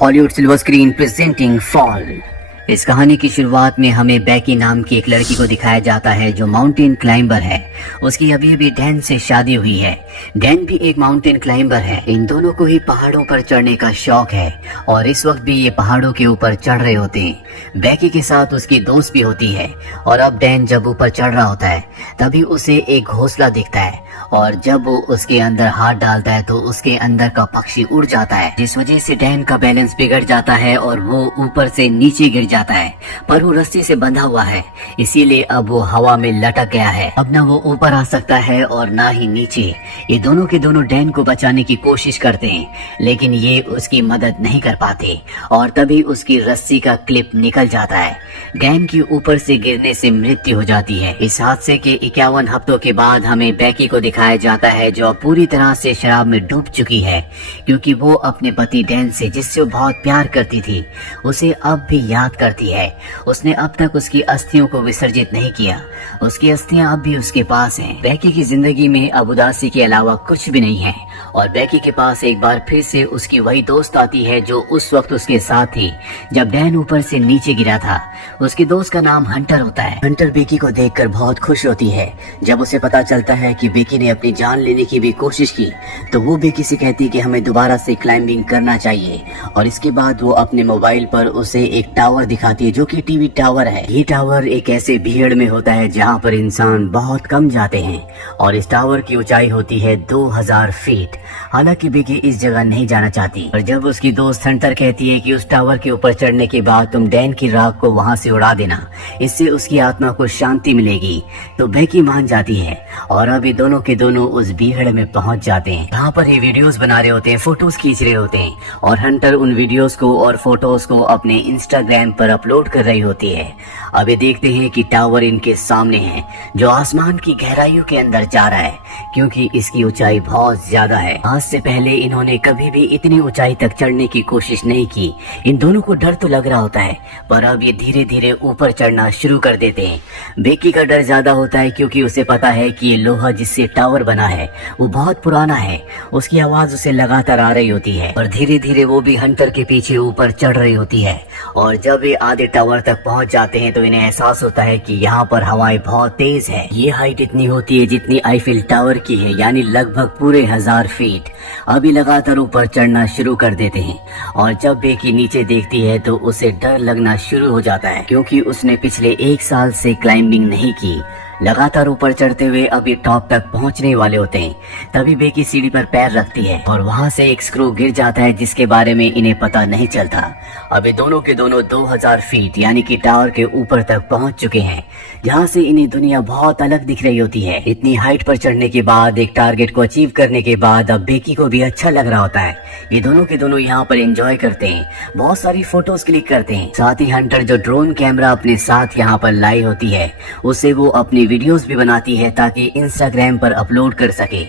Hollywood silver screen presenting fall. इस कहानी की शुरुआत में हमें बैकी नाम की एक लड़की को दिखाया जाता है जो माउंटेन क्लाइंबर है। उसकी अभी अभी डैन से शादी हुई है। डैन भी एक माउंटेन क्लाइंबर है। इन दोनों को ही पहाड़ों पर चढ़ने का शौक है और इस वक्त भी ये पहाड़ों के ऊपर चढ़ रहे होते हैं। बैकी के साथ उसकी दोस्त भी होती है और अब डैन जब ऊपर चढ़ रहा होता है तभी उसे एक घोंसला दिखता है और जब वो उसके अंदर हाथ डालता है तो उसके अंदर का पक्षी उड़ जाता है, जिस वजह से डैन का बैलेंस बिगड़ जाता है और वो ऊपर से नीचे गिर जाता है। पर वो रस्सी से बंधा हुआ है, इसीलिए अब वो हवा में लटक गया है। अब ना वो ऊपर आ सकता है और ना ही नीचे। ये दोनों के दोनों डैन को बचाने की कोशिश करते हैं, लेकिन ये उसकी मदद नहीं कर पाते और तभी उसकी रस्सी का क्लिप निकल जाता है। डैन की ऊपर से गिरने से मृत्यु हो जाती है। इस हादसे के 51 हफ्तों के बाद हमें बैकी को दिखाया जाता है जो अब पूरी तरह से शराब में डूब चुकी है, क्योंकि वो अपने पति डैन से, जिससे वो बहुत प्यार करती थी, उसे अब भी याद करती है। उसने अब तक उसकी अस्थियों को विसर्जित नहीं किया। उसकी अस्थियां अब भी उसके पास हैं। बैकी की जिंदगी में अब उदासी के अलावा कुछ भी नहीं है और बैकी के पास एक बार फिर से उसकी वही दोस्त आती है जो उस वक्त उसके साथ थी जब डैन ऊपर से नीचे गिरा था। उसकी दोस्त का नाम हंटर होता है। हंटर बेकी को देखकर बहुत खुश होती है। जब उसे पता चलता है कि बेकी ने अपनी जान लेने की भी कोशिश की तो वो बेकी से कहती है कि हमें दोबारा से क्लाइंबिंग करना चाहिए और इसके बाद वो अपने मोबाइल पर उसे एक टावर दिखाती है जो कि टीवी टावर है। ये टावर एक ऐसे भीड़ में होता है जहाँ पर इंसान बहुत कम जाते हैं और इस टावर की ऊंचाई होती है 2000 फीट। हालांकि बेकी इस जगह नहीं जाना चाहती और जब उसकी दोस्त हंटर कहती है कि उस टावर के ऊपर चढ़ने के बाद तुम डैन की राख को वहां से उड़ा देना, इससे उसकी आत्मा को शांति मिलेगी, तो बेकी मान जाती है और अभी दोनों के दोनों उस भीड़ में पहुंच जाते हैं। यहाँ पर ये वीडियोस बना रहे होते हैं, फोटोज खींच रहे होते हैं और हंटर उन वीडियोस को और फोटोज को अपने इंस्टाग्राम पर अपलोड कर रही होती है। अभी देखते हैं कि टावर इनके सामने है जो आसमान की गहराइयों के अंदर जा रहा है, क्योंकि इसकी ऊंचाई बहुत ज्यादा है। आज से पहले इन्होंने कभी भी इतनी ऊंचाई तक चढ़ने की कोशिश नहीं की। इन दोनों को डर तो लग रहा होता है पर अब ये धीरे धीरे ऊपर चढ़ना शुरू कर देते हैं। बेकी का डर ज्यादा होता है क्योंकि उसे पता है कि ये लोहा जिससे टावर बना है वो बहुत पुराना है। उसकी आवाज उसे लगातार आ रही होती है और धीरे धीरे वो भी हंटर के पीछे ऊपर चढ़ रही होती है और जब ये आधे टावर तक पहुंच जाते हैं तो इन्हें एहसास होता है कि यहाँ पर हवाएं बहुत तेज है। ये हाइट इतनी होती है जितनी आईफिल टावर की है, यानी लगभग पूरे 1000 फीट। अभी लगातार ऊपर चढ़ना शुरू कर देते हैं और जब बेकी नीचे देखती है तो उसे डर लगना शुरू हो जाता है, क्योंकि उसने पिछले 1 साल से क्लाइंबिंग नहीं की। लगातार ऊपर चढ़ते हुए अब ये टॉप तक पहुंचने वाले होते हैं, तभी बेकी सीढ़ी पर पैर रखती है और वहां से एक स्क्रू गिर जाता है जिसके बारे में इन्हें पता नहीं चलता। अभी दोनों के दोनों 2000 फीट यानी कि टावर के ऊपर तक पहुंच चुके हैं, जहां से इन्हें दुनिया बहुत अलग दिख रही होती है। इतनी हाइट पर चढ़ने के बाद, एक टारगेट को अचीव करने के बाद अब बेकी को भी अच्छा लग रहा होता है। ये दोनों के दोनों यहाँ पर एंजॉय करते हैं, बहुत सारी फोटोज क्लिक करते हैं। साथ ही हंटर जो ड्रोन कैमरा अपने साथ यहाँ पर लाई होती है उससे वो अपनी वीडियोस भी बनाती है ताकि इंस्टाग्राम पर अपलोड कर सके।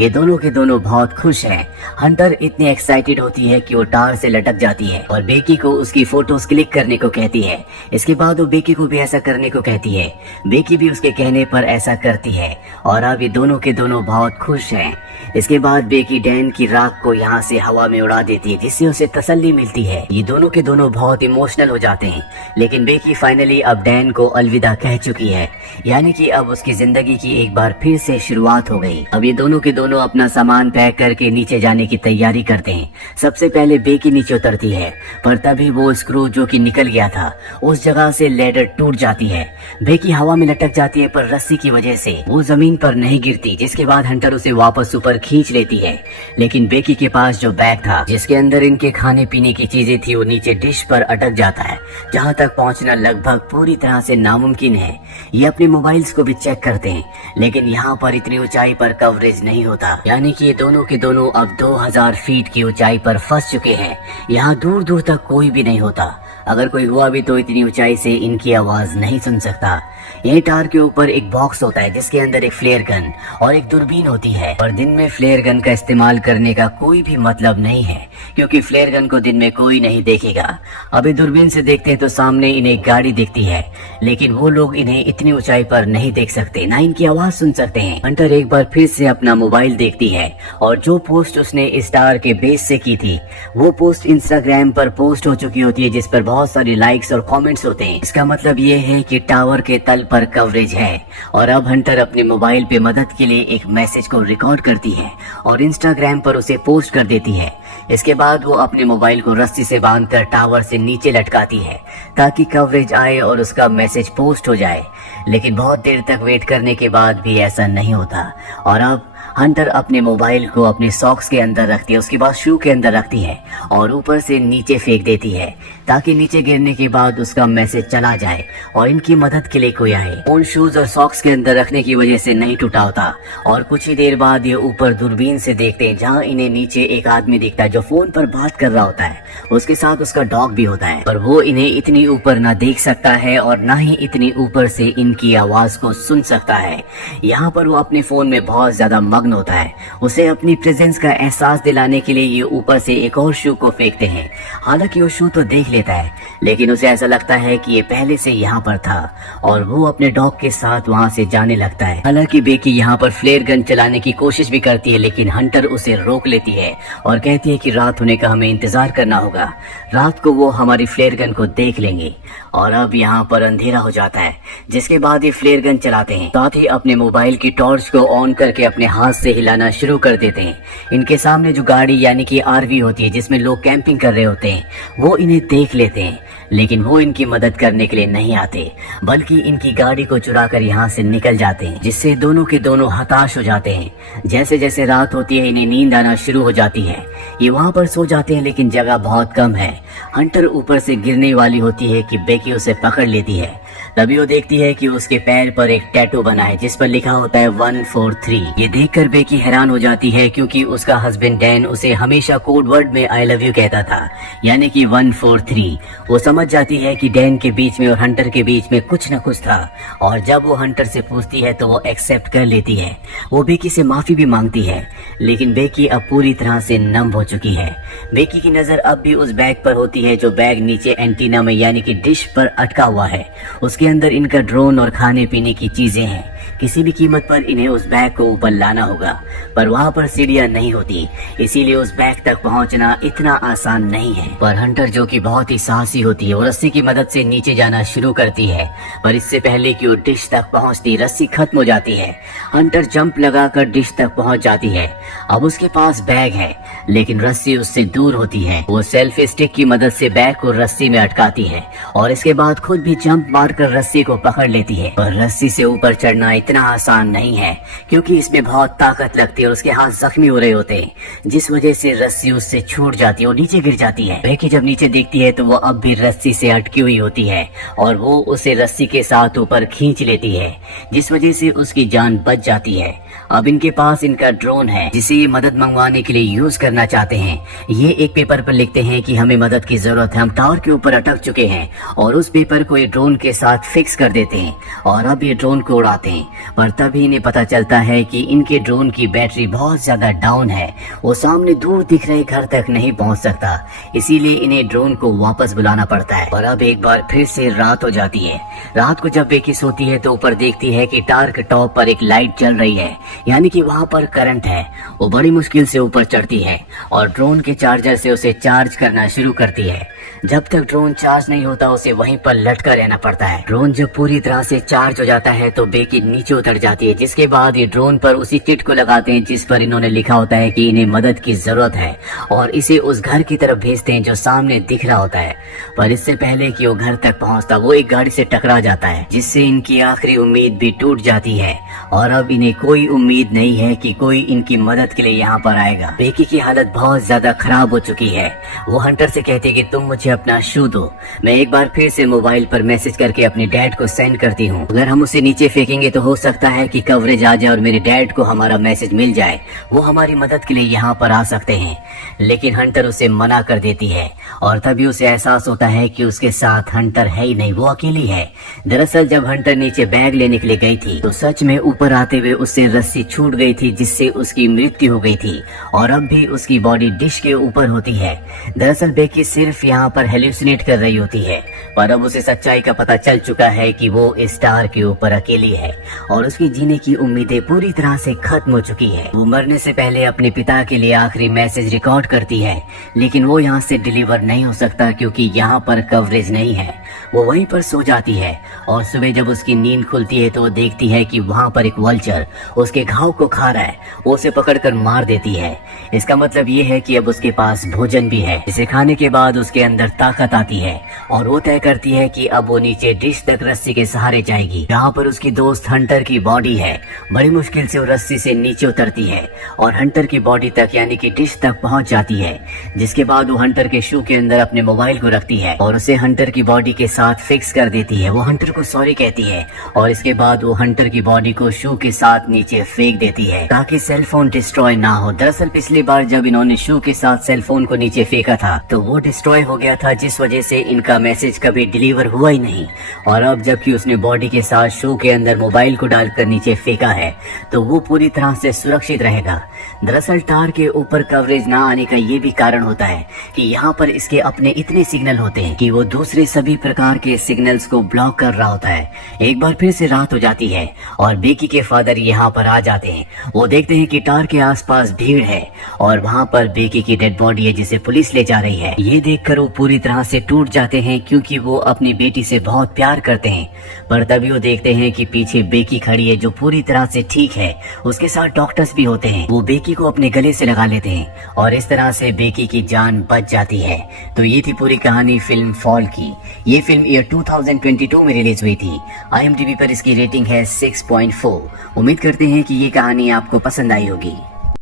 ये दोनों के दोनों बहुत खुश हैं। हंटर इतनी एक्साइटेड होती है कि वो टावर से लटक जाती है और बेकी को उसकी फोटोज क्लिक करने को कहती है। इसके बाद वो बेकी को भी ऐसा करने को कहती है। बेकी भी उसके कहने पर ऐसा करती है और अब ये दोनों के दोनों बहुत खुश हैं। इसके बाद बेकी डैन की राख को यहाँ से हवा में उड़ा देती है, जिससे उसे तसल्ली मिलती है। ये दोनों के दोनों बहुत इमोशनल हो जाते हैं, लेकिन बेकी फाइनली अब डैन को अलविदा कह चुकी है, यानी कि अब उसकी जिंदगी की एक बार फिर से शुरुआत हो गई। अब ये दोनों के दोनों अपना सामान पैक करके नीचे जाने की तैयारी करते हैं। सबसे पहले बेकी नीचे उतरती है, पर तभी वो स्क्रू जो कि निकल गया था उस जगह से लेडर टूट जाती है। बेकी हवा में लटक जाती है पर रस्सी की वजह से वो जमीन पर नहीं गिरती, जिसके बाद हंटर उसे वापस ऊपर खींच लेती है। लेकिन बेकी के पास जो बैग था जिसके अंदर इनके खाने पीने की चीजें थी वो नीचे डिश पर अटक जाता है, जहाँ तक पहुँचना लगभग पूरी तरह से नामुमकिन है। ये अपने मोबाइल्स को भी चेक करते हैं, लेकिन यहाँ पर इतनी ऊंचाई पर कवरेज नहीं होता, यानी कि ये दोनों के दोनों अब 2000 फीट की ऊंचाई पर फंस चुके हैं। यहाँ दूर दूर तक कोई भी नहीं होता। अगर कोई हुआ भी तो इतनी ऊंचाई से इनकी आवाज नहीं सुन सकता। यही टावर के ऊपर एक बॉक्स होता है जिसके अंदर एक फ्लेयर गन और एक दूरबीन होती है। और दिन में फ्लेयर गन का इस्तेमाल करने का कोई भी मतलब नहीं है, क्योंकि फ्लेयर गन को दिन में कोई नहीं देखेगा। अभी दूरबीन से देखते हैं तो सामने इन्हें एक गाड़ी दिखती है, लेकिन वो लोग इन्हें इतनी ऊंचाई पर नहीं देख सकते, ना इनकी आवाज सुन सकते हैं। हंटर एक बार फिर से अपना मोबाइल देखती है और जो पोस्ट उसने इस टावर के बेस से की थी वो पोस्ट इंस्टाग्राम पर पोस्ट हो चुकी होती है, जिस पर बहुत सारी लाइक्स और कमेंट्स होते हैं। इसका मतलब ये है कि टावर के तल पर कवरेज है। और अब हंटर अपने मोबाइल पे मदद के लिए एक मैसेज को रिकॉर्ड करती है और इंस्टाग्राम पर उसे पोस्ट कर देती है। इसके बाद वो अपने मोबाइल को रस्सी से बांधकर टावर से नीचे लटकाती है ताकि कवरेज आए और उसका मैसेज पोस्ट हो जाए। लेकिन बहुत देर तक वेट करने के बाद भी ऐसा नहीं होता और अब हंटर अपने मोबाइल को अपने सॉक्स के अंदर रखती है, उसके बाद शू के अंदर रखती है और ऊपर से नीचे फेंक देती है ताकि नीचे गिरने के बाद उसका मैसेज चला जाए और इनकी मदद के लिए कोई आए। फोन शूज और सॉक्स के अंदर रखने की वजह से नहीं टूटा होता और कुछ ही देर बाद ये ऊपर दूरबीन से देखते हैं जहाँ इन्हें नीचे एक आदमी दिखता है जो फोन पर बात कर रहा होता है। उसके साथ उसका डॉग भी होता है, पर वो इन्हें इतनी ऊपर ना देख सकता है और ना ही इतनी ऊपर से इनकी आवाज को सुन सकता है। यहाँ पर वो अपने फोन में बहुत ज्यादा मग्न होता है। उसे अपनी प्रेजेंस का एहसास दिलाने के लिए ये ऊपर से एक और शू को फेंकते हैं। हालांकि वो शू तो देख लेता है, लेकिन उसे ऐसा लगता है कि ये पहले से यहाँ पर था और वो अपने डॉग के साथ वहाँ से जाने लगता है। हालांकि बेकी यहाँ पर फ्लेयर गन चलाने की कोशिश भी करती है, लेकिन हंटर उसे रोक लेती है और कहती है कि रात होने का हमें इंतजार करना होगा, रात को वो हमारी फ्लेयर गन को देख लेंगे। और अब यहाँ पर अंधेरा हो जाता है, जिसके बाद ये फ्लेयर गन चलाते हैं, साथ ही अपने मोबाइल की टॉर्च को ऑन करके अपने हाथ से हिलाना शुरू कर देते हैं। इनके सामने जो गाड़ी यानी कि आरवी होती है जिसमें लोग कैंपिंग कर रहे होते हैं वो इन्हें देख लेते हैं, लेकिन वो इनकी मदद करने के लिए नहीं आते, बल्कि इनकी गाड़ी को चुरा कर यहाँ से निकल जाते हैं, जिससे दोनों के दोनों हताश हो जाते हैं। जैसे जैसे रात होती है इन्हें नींद आना शुरू हो जाती है। ये वहाँ पर सो जाते हैं, लेकिन जगह बहुत कम है। हंटर ऊपर से गिरने वाली होती है कि बेकी उसे पकड़ लेती है। तभी वो देखती है कि उसके पैर पर एक टैटू बना है जिस पर लिखा होता है 143। ये देखकर बेकी हैरान हो जाती है, क्योंकि उसका हस्बैंड डैन उसे हमेशा कोड वर्ड में आई लव यू कहता था, यानी कि 143। वो समझ जाती है कि डैन के बीच में और हंटर के बीच में कुछ न कुछ था, और जब वो हंटर से पूछती है तो वो एक्सेप्ट कर लेती है। वो बेकी से माफी भी मांगती है, लेकिन बेकी अब पूरी तरह से नम हो चुकी है। बेकी की नजर अब भी उस बैग पर होती है जो बैग नीचे एंटीना में यानी कि डिश पर अटका हुआ है। उसके अंदर इनका ड्रोन और खाने पीने की चीजें हैं। किसी भी कीमत पर इन्हें उस बैग को ऊपर लाना होगा, पर वहाँ पर सीढ़ियाँ नहीं होती, इसीलिए उस बैग तक पहुँचना इतना आसान नहीं है। पर हंटर जो कि बहुत ही साहसी होती है वो रस्सी की मदद से नीचे जाना शुरू करती है, पर इससे पहले कि वो डिश तक पहुँचती रस्सी खत्म हो जाती है। हंटर जंप लगाकर डिश तक पहुँच जाती है। अब उसके पास बैग है, लेकिन रस्सी उससे दूर होती है। वो सेल्फी स्टिक की मदद से बैग को रस्सी में अटकाती है और इसके बाद खुद भी जंप मारकर रस्सी को पकड़ लेती है। पर रस्सी से ऊपर चढ़ना इतना आसान नहीं है, क्योंकि इसमें बहुत ताकत लगती है और उसके हाथ जख्मी हो रहे होते हैं, जिस वजह से रस्सी उससे छूट जाती है और नीचे गिर जाती है। बेकी जब नीचे देखती है तो वो अब भी रस्सी से अटकी हुई होती है और वो उसे रस्सी के साथ ऊपर खींच लेती है, जिस वजह से उसकी जान बच जाती है। अब इनके पास इनका ड्रोन है जिसे ये मदद मंगवाने के लिए यूज करना चाहते हैं। ये एक पेपर पर लिखते हैं कि हमें मदद की जरूरत है, हम टावर के ऊपर अटक चुके हैं, और उस पेपर को ये ड्रोन के साथ फिक्स कर देते हैं और अब ये ड्रोन को उड़ाते हैं। पर तभी इन्हें पता चलता है कि इनके ड्रोन की बैटरी बहुत ज्यादा डाउन है, वो सामने दूर दिख रहे घर तक नहीं पहुंच सकता, इसीलिए इन्हें ड्रोन को वापस बुलाना पड़ता है। और अब एक बार फिर से रात हो जाती है। रात को जब बेकी सोती है तो ऊपर देखती है कि टावर के टॉप पर एक लाइट जल रही है, यानी कि वहाँ पर करंट है। वो बड़ी मुश्किल से ऊपर चढ़ती है और ड्रोन के चार्जर से उसे चार्ज करना शुरू करती है। जब तक ड्रोन चार्ज नहीं होता उसे वहीं पर लटका रहना पड़ता है। ड्रोन जब पूरी तरह से चार्ज हो जाता है तो बेकी नीचे उतर जाती है, जिसके बाद ये ड्रोन पर उसी चिट को लगाते हैं जिस पर इन्होंने लिखा होता है कि इन्हें मदद की जरूरत है, और इसे उस घर की तरफ भेजते हैं जो सामने दिख रहा होता है। पर इससे पहले कि वो घर तक पहुंचता वो एक गाड़ी से टकरा जाता है, जिससे इनकी आखिरी उम्मीद भी टूट जाती है और अब इन्हें कोई उम्मीद नहीं है कि कोई इनकी मदद के लिए यहाँ पर आएगा। बेकी की हालत बहुत ज्यादा खराब हो चुकी है। वो हंटर से कहती है कि तुम मुझे अपना शू दो। मैं एक बार फिर से मोबाइल पर मैसेज करके अपने डैड को सेंड करती हूँ। अगर हम उसे नीचे फेंकेंगे तो हो सकता है कि कवरेज आ जाए और मेरे डैड को हमारा मैसेज मिल जाए। वो हमारी मदद के लिए यहाँ पर आ सकते हैं। लेकिन हंटर उसे मना कर देती है और तभी उसे एहसास होता है कि उसके साथ हंटर है ही नहीं, वो अकेली है। दरअसल जब हंटर नीचे बैग लेने के लिए गई थी तो सच में ऊपर आते हुए उससे रस्सी छूट गई थी, जिससे उसकी मृत्यु हो गई थी और अब भी उसकी बॉडी डिश के ऊपर होती है। दरअसल बेकी सिर्फ यहाँ पर हेल्यूसिनेट कर रही होती है, पर अब उसे सच्चाई का पता चल चुका है कि वो स्टार के ऊपर अकेली है और उसकी जीने की उम्मीदें पूरी तरह से खत्म हो चुकी है। वो मरने से पहले अपने पिता के लिए आखिरी मैसेज रिकॉर्ड करती है, लेकिन वो यहाँ से डिलीवर नहीं हो सकता क्योंकि यहाँ पर कवरेज नहीं है। वो वहीं पर सो जाती है और सुबह जब उसकी नींद खुलती है तो वो देखती है कि वहाँ पर एक वल्चर उसके घाव को खा रहा है। वो उसे पकड़कर मार देती है। इसका मतलब ये है कि अब उसके पास भोजन भी है, जिसे खाने के बाद उसके अंदर ताकत आती है और वो तय करती है कि अब वो नीचे डिश तक रस्सी के सहारे जाएगी। यहाँ पर उसकी दोस्त हंटर की बॉडी है। बड़ी मुश्किल से वो रस्सी से नीचे उतरती है और हंटर की बॉडी तक यानी कि डिश तक पहुंच जाती है, जिसके बाद वो हंटर के शू के अंदर अपने मोबाइल को रखती है और उसे हंटर की बॉडी के साथ फिक्स कर देती है। वो हंटर को सॉरी कहती है और इसके बाद वो हंटर की बॉडी को शू के साथ नीचे फेंक देती है ताकि सेल फोन डिस्ट्रॉय ना हो। दरअसल पिछली बार जब इन्होंने शू के साथ सेल फोन को नीचे फेंका था तो वो डिस्ट्रॉय हो गया था, जिस वजह से इनका मैसेज कभी डिलीवर हुआ ही नहीं। और अब जबकि उसने बॉडी के साथ शू के अंदर मोबाइल को डालकर नीचे फेंका है तो वो पूरी तरह से सुरक्षित रहेगा। दरअसल टार के ऊपर कवरेज ना आने का ये भी कारण होता है कि यहाँ पर इसके अपने इतने सिग्नल होते हैं कि वो दूसरे सभी प्रकार के सिग्नल्स को ब्लॉक कर रहा होता है। एक बार फिर से रात हो जाती है और बेकी के फादर यहाँ पर आ जाते हैं। वो देखते हैं कि टार के आसपास भीड़ है और वहाँ पर बेकी की डेड बॉडी है जिसे पुलिस ले जा रही है। ये देखकर वो पूरी तरह से टूट जाते हैं क्योंकि वो अपनी बेटी से बहुत प्यार करते हैं। पर तभी वो देखते हैं कि पीछे बेकी खड़ी है जो पूरी तरह से ठीक है। उसके साथ डॉक्टर्स भी होते हैं। वो बेकी को अपने गले से लगा लेते हैं और इस तरह से बेकी की जान बच जाती है। तो ये थी पूरी कहानी फिल्म फॉल की। ये फिल्म ईयर 2022 में रिलीज हुई थी। IMDb पर इसकी रेटिंग है 6.4। उम्मीद करते हैं कि ये कहानी आपको पसंद आई होगी।